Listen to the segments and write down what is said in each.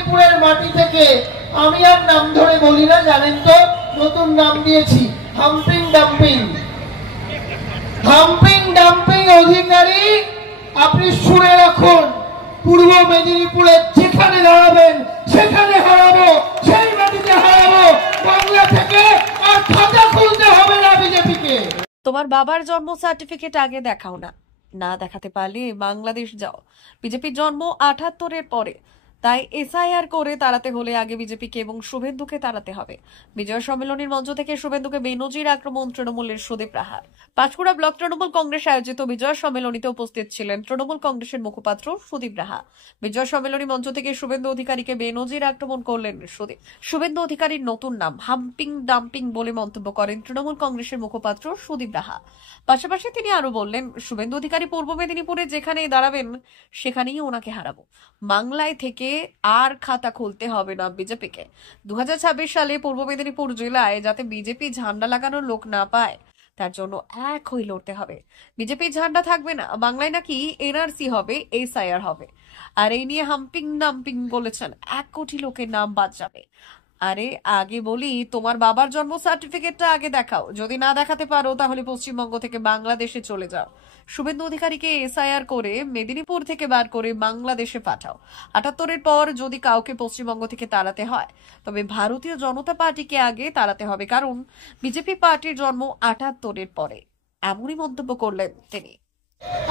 মেদিনীপুরের মাটি থেকে আমি আর নাম ধরে বলি না, জানেন তো, নতুন নাম দিয়েছি হাম্পিং ডাম্পিং। হাম্পিং ডাম্পিং অধিকারী, আপনি শুনে রাখুন, পূর্ব মেদিনীপুরে যেখানে দাঁড়াবেন সেখানে হারাবো, সেই মাটিতে হারাবো। বাংলা থেকে আর খাতা খুলতে হবে না বিজেপিকে। তোমার বাবার জন্ম সার্টিফিকেট আগে দেখাও না, না দেখাতে পারলে বাংলাদেশ যাও। বিজেপির জন্ম ৭৮-এর পরে, তাই এসআইআর করে তাড়াতে হলে আগে বিজেপিকে এবং শুভেন্দুকে তাড়াতে হবে। বিজয় সম্মেলনের মঞ্চ থেকে শুভেন্দুকে বেনজির আক্রমণ তৃণমূলের সুদীপ রাহার। পাঁশকুড়া ব্লক তৃণমূল কংগ্রেস আয়োজিত বিজয় সম্মেলনীতে উপস্থিত ছিলেন তৃণমূল কংগ্রেসের মুখপাত্র সুদীপ রাহা। বিজয় সম্মেলনী মঞ্চ থেকে শুভেন্দু অধিকারীকে বেনজির আক্রমণ করলেন সুদীপ। শুভেন্দু অধিকারীর নতুন নাম হাম্পিং ডাম্পিং বলে মন্তব্য করেন তৃণমূল কংগ্রেসের মুখপাত্র সুদীপ রাহা। পাশাপাশি তিনি আরো বললেন, শুভেন্দু অধিকারী পূর্ব মেদিনীপুরে যেখানেই দাঁড়াবেন সেখানেই ওনাকে হারাবো। বাংলায় থেকে আর খাতা খুলতে হবে না বিজেপিকে। ২০২৬ সালে পূর্ব মেদিনীপুর জেলায় যাতে বিজেপি ঝান্ডা লাগানোর লোক না পায়, তার জন্য এক হয়ে লড়তে হবে। বিজেপি ঝান্ডা থাকবে না, বাংলায় নাকি এনআরসি হবে, এসআইআর হবে। আর এই নিয়ে হাম্পিং ডাম্পিং বলেছেন, ১ কোটি লোকের নাম বাদ যাবে। আরে আগে বলি, তোমার বাবার জন্ম সার্টিফিকেটটা আগে দেখাও, যদি না দেখাতে পারো তাহলে পশ্চিমবঙ্গ থেকে বাংলাদেশে চলে যাও। শুভেন্দু অধিকারীকে এসআইআর করে মেদিনীপুর থেকে বার করে বাংলাদেশে পাঠাও। ৭৮-এর পর যদি কাউকে পশ্চিমবঙ্গ থেকে তাড়াতে হয় তবে ভারতীয় জনতা পার্টিকে আগে তাড়াতে হবে, কারণ বিজেপি পার্টির জন্ম ৭৮-এর পরে। এমনই মন্তব্য করলেন তিনি।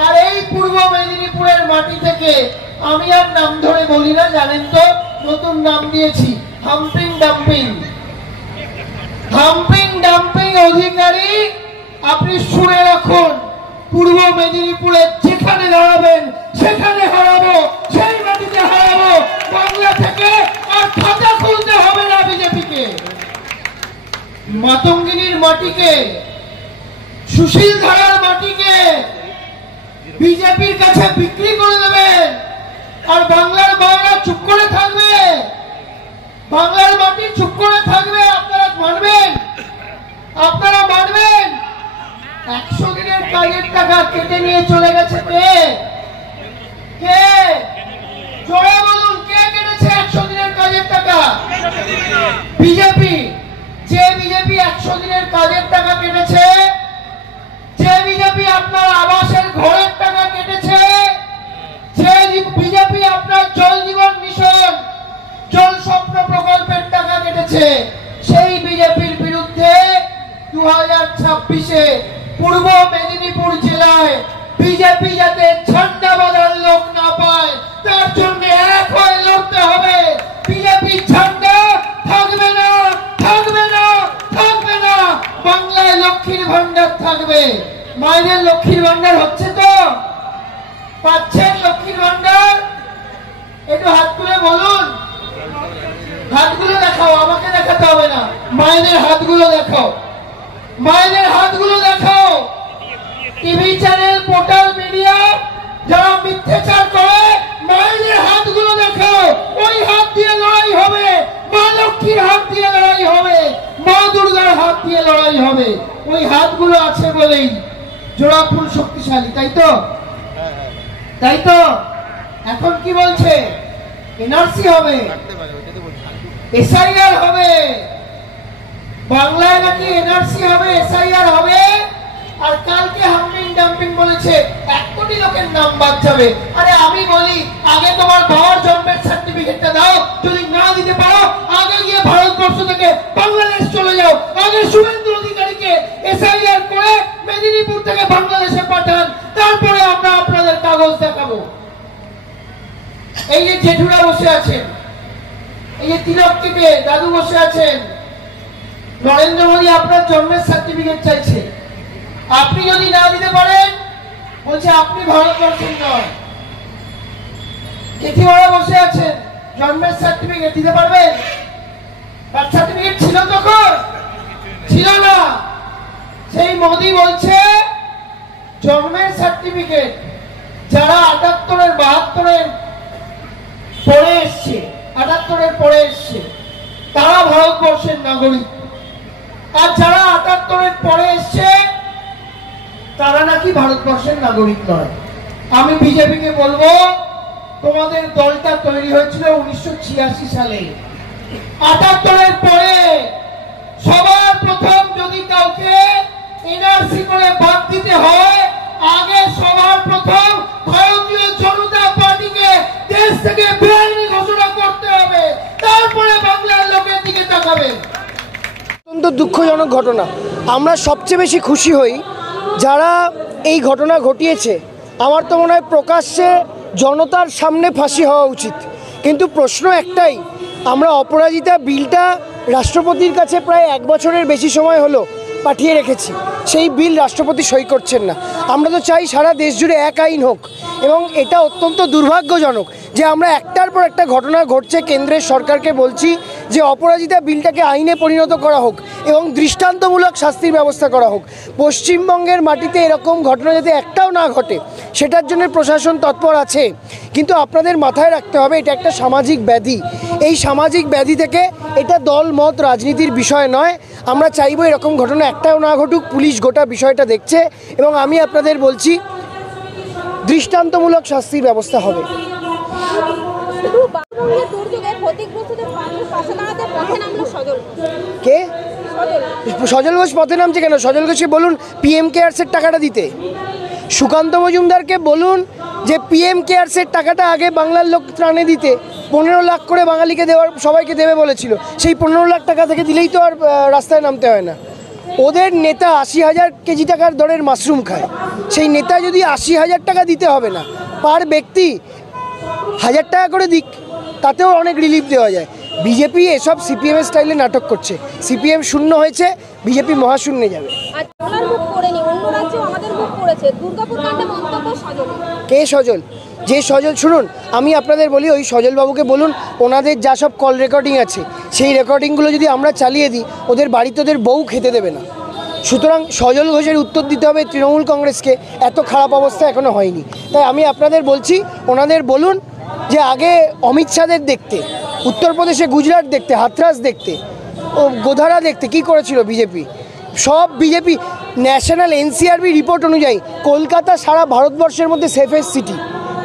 আর এই পূর্ব মেদিনীপুরের মাটি থেকে আমি আর নাম ধরে বলি না, জানেন তো, নতুন নাম দিয়েছি হাম্পিং ডাম্পিং। হাম্পিং ডাম্পিং অধিকারী, আপনি শুনে রাখুন, পূর্ব মেদিনীপুরে যেখানে দাঁড়াবেন সেখানে হারাবো, সেই মাটিতে হারাবো। বাংলা থেকে আর খাতা খুলতে হবে না বিজেপিকে। মাতঙ্গিনীর মাটিকে, সুশীল ধারার মাটিকে বিজেপির কাছে বিক্রি করে দেবেন, আর বাংলার বাংলা চুপ করে থাকবে, বাংলার মাটি চুপ করে থাকবে। আপনারা মানবেন? আপনারা মানবেন? ১০০ দিনের কাজের টাকা কেটে নিয়ে চলে গেছে কে? কে? জোরে বলুন, কে কেটেছে ১০০ দিনের কাজের টাকা? বিজেপি। যে বিজেপি ১০০ দিনের কাজের টাকা কেটেছে, যে বিজেপি আপনার আবাসের ঘরের টাকা কেটেছে, যে বিজেপি আপনার জল জীবন মিশন, জল স্বপ্ন প্রকল্পের টাকা কেটেছে, সেই বিজেপির বিরুদ্ধে ২০২৬-এ পূর্ব মেদিনীপুর জেলায় বিজেপি যাতে ঝান্ডা বাঁধার লোক না পায়, তার জন্য এক হয়ে লড়তে হবে। বিজেপি ঝান্ডা থাকবে না, থাকবে না, থাকবে না। বাংলায় লক্ষ্মীর ভান্ডার থাকবে। মায়ের লক্ষ্মীর ভান্ডার হচ্ছে তো? পাচ্ছেন লক্ষ্মীর ভান্ডার? একটু হাত তুলে বলুন, হাতগুলো দেখাও, আমাকে দেখাতে হবে না, মায়েদের হাতগুলো দেখাও, মায়েদের হাতগুলো দেখাও। টিভি চ্যানেল, পোর্টাল মিডিয়া যারা মিথ্যাচার করে, মায়েদের হাতগুলো দেখাও। ওই হাত দিয়ে লড়াই হবে, মা লক্ষ্মীর হাত দিয়ে লড়াই হবে, মা দুর্গার হাত দিয়ে লড়াই হবে। ওই হাতগুলো আছে বলেই জোড়াফুল শক্তিশালী, তাই তো? তাই তো? এখন কি বলছে? এনআরসি হবে, এসআইআর হবে। বাংলায় নাকি এনআরসি হবে, এসআইআর হবে। আর কালকে হাম্পিং ডাম্পিং বলেছে ১ কোটি লোকের নাম বাদ যাবে। আরে আমি বলি, আগে তোমার বাবার জন্মের সার্টিফিকেটটা দাও, যদি না দিতে পারো আগে গিয়ে ভারতবর্ষ থেকে বাংলাদেশ চলে যাও। আগে শুভেন্দু অধিকারীকে এসআইআর করে মেদিনীপুর থেকে বাংলাদেশে পাঠান, তারপরে আমরা আপনাদের কাগজ দেখাবো। এই যে জেঠুরা বসে আছেন, এই যে তিলক টিপে দাদু বসে আছেন, নরেন্দ্র মোদী আপনার জন্মের সার্টিফিকেট চাইছে। আপনি যদি না দিতে পারেন, বলছে আপনি ভারতবর্ষের নয়। জেঠিমারা বসে আছেন, জন্মের সার্টিফিকেট দিতে পারবেন? বার্থ সার্টিফিকেট ছিল তখন? ছিল না। সেই মোদী বলছে জন্মের সার্টিফিকেট যারা ৭৮-এর ৭২-এর পরে এসছে, ৭৮-এর পরে এসছে, তারা ভারতবর্ষের নাগরিক। আর যারা ৭৮-এর পরে এসছে তারা নাকি ভারতবর্ষের নাগরিক নয়। আমি বিজেপিকে বলবো, তোমাদের দলটা তৈরি হয়েছিল 1986 সালে। 78-এর পরে সবার প্রথম যদি কাউকে এনআরসি করে বাদ দিতে হয়, আগে সবার প্রথম ভারতীয় জনতা পার্টিকে দেশ থেকে বেআইনি ঘোষণা করতে হবে, তারপরে বাংলার লোকের দিকে তাকাবে। অত্যন্ত দুঃখজনক ঘটনা। আমরা সবচেয়ে বেশি খুশি হই যারা এই ঘটনা ঘটিয়েছে। আমার তো মনে হয় প্রকাশ্যে জনতার সামনে ফাঁসি হওয়া উচিত। কিন্তু প্রশ্ন একটাই, আমরা অপরাজিতা বিলটা রাষ্ট্রপতির কাছে প্রায় 1 বছরের বেশি সময় হলো পাঠিয়ে রেখেছি, সেই বিল রাষ্ট্রপতি সই করছেন না। আমরা তো চাই সারা দেশ জুড়ে এক আইন হোক, এবং এটা অত্যন্ত দুর্ভাগ্যজনক যে আমরা একটার পর একটা ঘটনা ঘটছে। কেন্দ্রের সরকারকে বলছি যে অপরাজিতা বিলটাকে আইনে পরিণত করা হোক এবং দৃষ্টান্তমূলক শাস্তির ব্যবস্থা করা হোক। পশ্চিমবঙ্গের মাটিতে এরকম ঘটনা যাতে একটাও না ঘটে সেটার জন্য প্রশাসন তৎপর আছে। কিন্তু আপনাদের মাথায় রাখতে হবে এটা একটা সামাজিক ব্যাধি। এই সামাজিক ব্যাধি থেকে এটা দল মত রাজনীতির বিষয় নয়। আমরা চাইবো এরকম ঘটনা একটাও না ঘটুক। পুলিশ গোটা বিষয়টা দেখছে এবং আমি আপনাদের বলছি দৃষ্টান্তমূলক শাস্তির ব্যবস্থা হবে। কে সজল ঘোষ পথে নামছে কেন? সজল ঘোষকে বলুন পিএম কেয়ারসের টাকাটা দিতে। সুকান্ত মজুমদারকে বলুন যে পিএম কেয়ারসের টাকাটা আগে বাংলার লোক ত্রাণে দিতে। 15 লাখ করে বাঙালিকে দেওয়ার, সবাইকে দেবে বলেছিল। সেই 15 লাখ টাকা থেকে দিলেই তো আর রাস্তায় নামতে হয় না। ওদের নেতা 80,000 কেজি টাকার দরের মাশরুম খায়। সেই নেতা যদি 80,000 টাকা দিতে হবে না, পার ব্যক্তি 1000 টাকা করে দিক, তাতেও অনেক রিলিফ দেওয়া যায়। বিজেপি এসব সিপিএমের স্টাইলে নাটক করছে। সিপিএম শূন্য হয়েছে, বিজেপি মহাশূন্যে যাবে। কে সজল? যে সজল, শুনুন আমি আপনাদের বলি, ওই সজলবাবুকে বলুন ওনাদের যা সব কল রেকর্ডিং আছে সেই রেকর্ডিংগুলো যদি আমরা চালিয়ে দিই, ওদের বাড়িতে ওদের বউ খেতে দেবে না। সুতরাং সজল ঘোষের উত্তর দিতে হবে তৃণমূল কংগ্রেসকে। এত খারাপ অবস্থা এখনো হয়নি। তাই আমি আপনাদের বলছি ওনাদের বলুন যে আগে অমিত শাহদের দেখতে, উত্তরপ্রদেশে গুজরাট দেখতে, হাথরাস দেখতে, ও গোধারা দেখতে কি করেছিল বিজেপি। সব বিজেপি ন্যাশনাল এনসিআরবি রিপোর্ট অনুযায়ী কলকাতা সারা ভারতবর্ষের মধ্যে সেফেস্ট সিটি।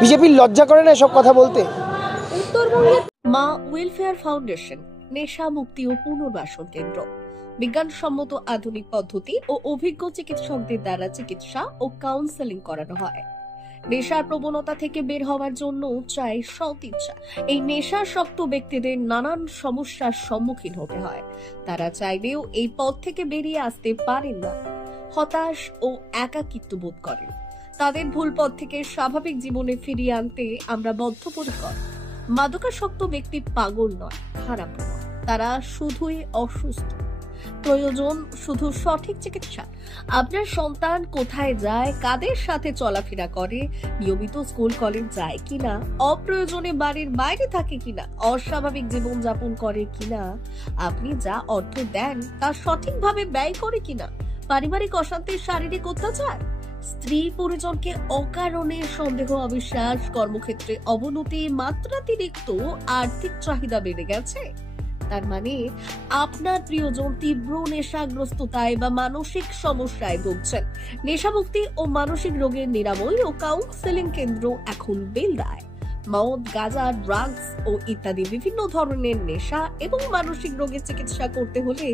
বিজেপির লজ্জা করে না সব কথা বলতে? মা ওয়েলফেয়ার ফাউন্ডেশন নেশা মুক্তি ও পুনর্বাসন কেন্দ্র। বিজ্ঞানসম্মত আধুনিক পদ্ধতি ও অভিজ্ঞ চিকিৎসকদের দ্বারা চিকিৎসা ও কাউন্সেলিং করানো হয়। নেশার প্রবণতা থেকে বের হওয়ার জন্য চাই সৎ ইচ্ছা। এই নেশাসক্ত ব্যক্তিদের নানান সমস্যার সম্মুখীন হতে হয়। তারা চাইলেও এই পথ থেকে বেরিয়ে আসতে পারেন না, হতাশ ও একাকিত্ব বোধ করেন। তাদের ভুল পথ থেকে স্বাভাবিক জীবনে ফিরিয়ে আনতে আমরা বদ্ধপরিকর। মাদকাসক্ত ব্যক্তি পাগল নয়, খারাপ নয়, তারা শুধুই অসুস্থ। প্রয়োজন শুধু সঠিক চিকিৎসা। আপনার সন্তান কোথায় যায়, কাদের সাথে চলাফেরা করে, নিয়মিত স্কুল কলেজ যায় কিনা, অপ্রয়োজনে বাড়ির বাইরে থাকে কিনা, অস্বাভাবিক জীবন যাপন করে কিনা, আপনি যা অর্থ দেন তা সঠিকভাবে ব্যয় করে কিনা, পারিবারিক অশান্তি, শারীরিক অত্যাচার, স্ত্রী পরিজনকে অকারণে সন্দেহ, অবিশ্বাস, কর্মক্ষেত্রে অবনতি, মাত্রাতিরিক্ত আর্থিক চাহিদা বেড়ে গেছে, তার মানে আপনার প্রিয়জন তীব্র নেশাগ্রস্ততায় বা মানসিক সমস্যায় ভুগছেন। নেশামুক্তি ও মানসিক রোগের নিরাময় ও কাউন্সেলিং কেন্দ্র এখন বেলদায়। মদ, গাঁজা, ড্রাগস ও ইত্যাদি বিভিন্ন ধরনের নেশা এবং মানসিক রোগের চিকিৎসা করতে হলে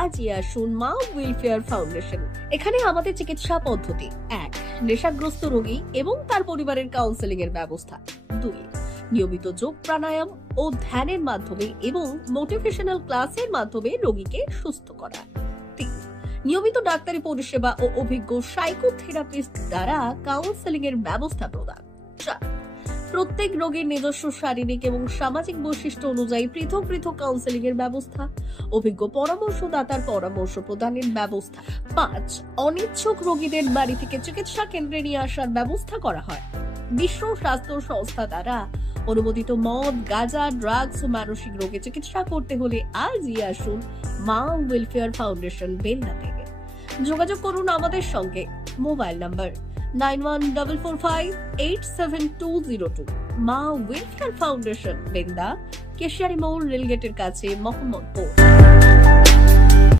আজই আসুন মা ওয়েলফেয়ার ফাউন্ডেশন। এখানে আমাদের চিকিৎসা পদ্ধতি: 1. নেশাগ্রস্ত রোগী এবং তার পরিবারের কাউন্সেলিং এর ব্যবস্থা। 2. নিয়মিত যোগ, প্রাণায়াম ও ধ্যানের মাধ্যমে এবং মোটিভেশনাল ক্লাসের মাধ্যমে রোগীকে সুস্থ করা। 3. নিয়মিত ডাক্তারি পরিষেবা ও অভিজ্ঞ সাইকোথেরাপিস্ট দ্বারা কাউন্সেলিং এর ব্যবস্থা প্রদান। 4. প্রত্যেক রোগীর নিজস্ব শারীরিক এবং সামাজিক বৈশিষ্ট্য অনুযায়ী পৃথক পৃথক কাউন্সেলিং এর ব্যবস্থা, অভিজ্ঞ পরামর্শদাতার পরামর্শ প্রদানের ব্যবস্থা। 5. অনিচ্ছুক রোগীদের বাড়ি থেকে চিকিৎসা কেন্দ্রে নিয়ে আসার ব্যবস্থা করা হয়। বিশ্ব স্বাস্থ্য সংস্থা দ্বারা অনুমোদিত মদ, গাঁজা, ড্রাগস ও মানসিক রোগে চিকিৎসা করতে হলে আজই আসুন মা ওয়েলফেয়ার ফাউন্ডেশন বেলদা থেকে। যোগাযোগ করুন আমাদের সঙ্গে। Mobile number 9144587202। মা ওয়েলফেয়ার ফাউন্ডেশন, বেলদা, কেশিয়ারি মোড়, রেলগেটের কাছে, মোহাম্মদপুর।